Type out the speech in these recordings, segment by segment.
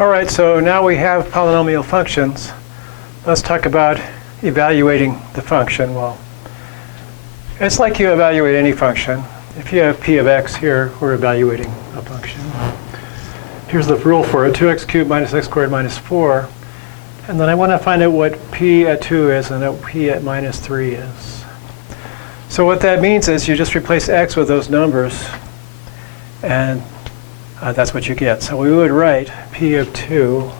All right, so now we have polynomial functions. Let's talk about evaluating the function. Well, it's like you evaluate any function. If you have p of x here, we're evaluating a function. Here's the rule for it, 2x cubed minus x squared minus 4. And then I want to find out what p at 2 is and what p at minus 3 is. So what that means is you just replace x with those numbers, and that's what you get. So we would write p of 2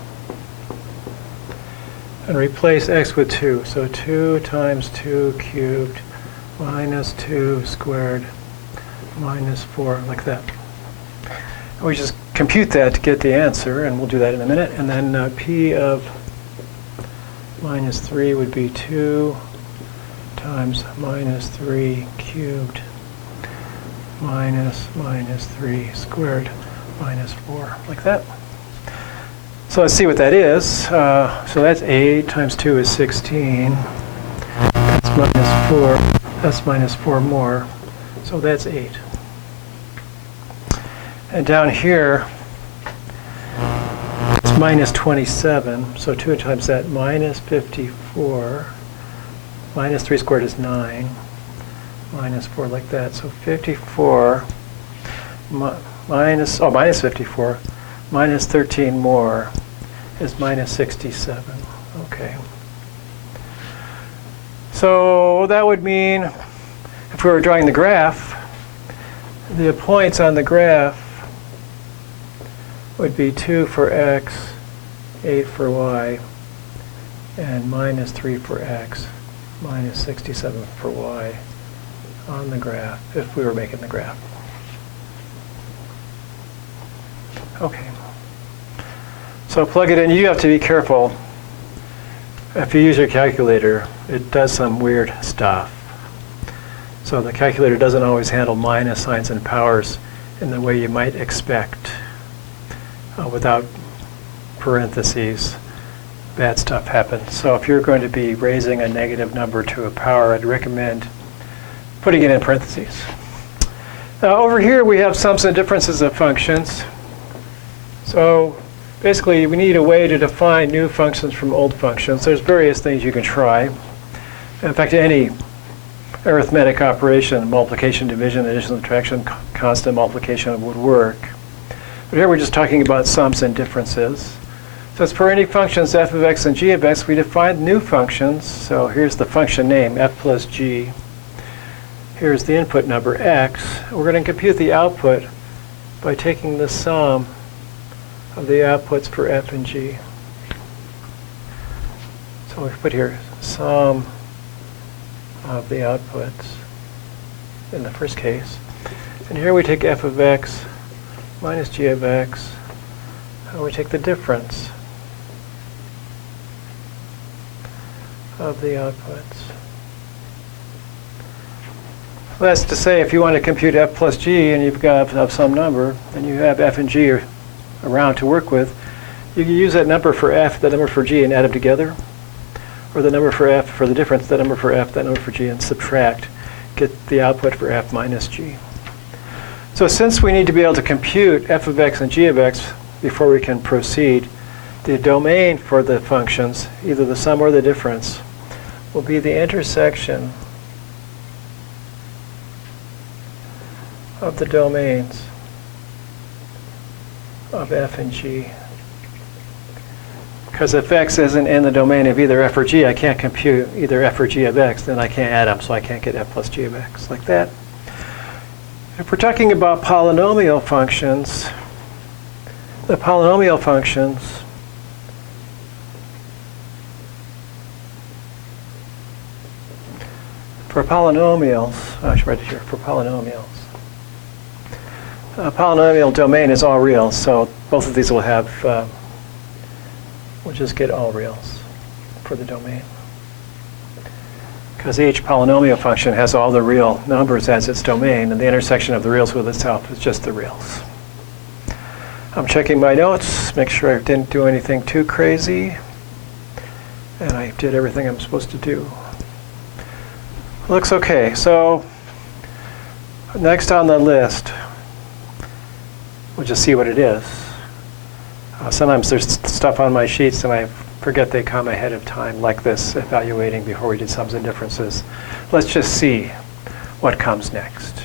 and replace x with 2. So 2 times 2 cubed minus 2 squared minus 4, like that. And we just compute that to get the answer, and we'll do that in a minute. And then p of minus 3 would be 2 times minus 3 cubed minus 3 squared minus 4, like that. So let's see what that is. So that's 8 times 2 is 16. That's minus 4. That's minus 4 more. So that's 8. And down here, it's minus 27. So 2 times that, minus 54. Minus 3 squared is 9. Minus 4, like that. So 54 minus 54 minus 13 more is minus 67. Okay. So that would mean, if we were drawing the graph, the points on the graph would be 2 for x, 8 for y, and minus 3 for x, minus 67 for y on the graph, if we were making the graph. Okay. So plug it in. You have to be careful. If you use your calculator, it does some weird stuff. So the calculator doesn't always handle minus signs and powers in the way you might expect. Without parentheses, bad stuff happens. So if you're going to be raising a negative number to a power, I'd recommend putting it in parentheses. Now over here we have sums and differences of functions. So basically we need a way to define new functions from old functions. There's various things you can try. In fact, any arithmetic operation, multiplication, division, addition, subtraction, constant multiplication would work. But here we're just talking about sums and differences. So as for any functions f of x and g of x, we define new functions. So here's the function name, f plus g. Here's the input number, x. We're going to compute the output by taking the sum of the outputs for f and g. So we put here sum of the outputs in the first case. And here we take f of x minus g of x, and we take the difference of the outputs. That's to say, if you want to compute f plus g and you've got some number, and you have f and g around to work with, you can use that number for f, that number for g, and add them together. Or the number for f for the difference, that number for f, that number for g, and subtract. Get the output for f minus g. So since we need to be able to compute f of x and g of x before we can proceed, the domain for the functions, either the sum or the difference, will be the intersection of the domains of f and g. Because if x isn't in the domain of either f or g, I can't compute either f or g of x, then I can't add them, so I can't get f plus g of x, like that. If we're talking about polynomial functions, the polynomial functions for polynomials, I should write it here, for polynomials. Polynomial domain is all reals, so both of these will have, we'll just get all reals for the domain. Because each polynomial function has all the real numbers as its domain, and the intersection of the reals with itself is just the reals. I'm checking my notes, make sure I didn't do anything too crazy, and I did everything I'm supposed to do. Looks okay. So next on the list, we'll just see what it is. Sometimes there's stuff on my sheets and I forget they come ahead of time, like this, evaluating before we did sums and differences. Let's just see what comes next.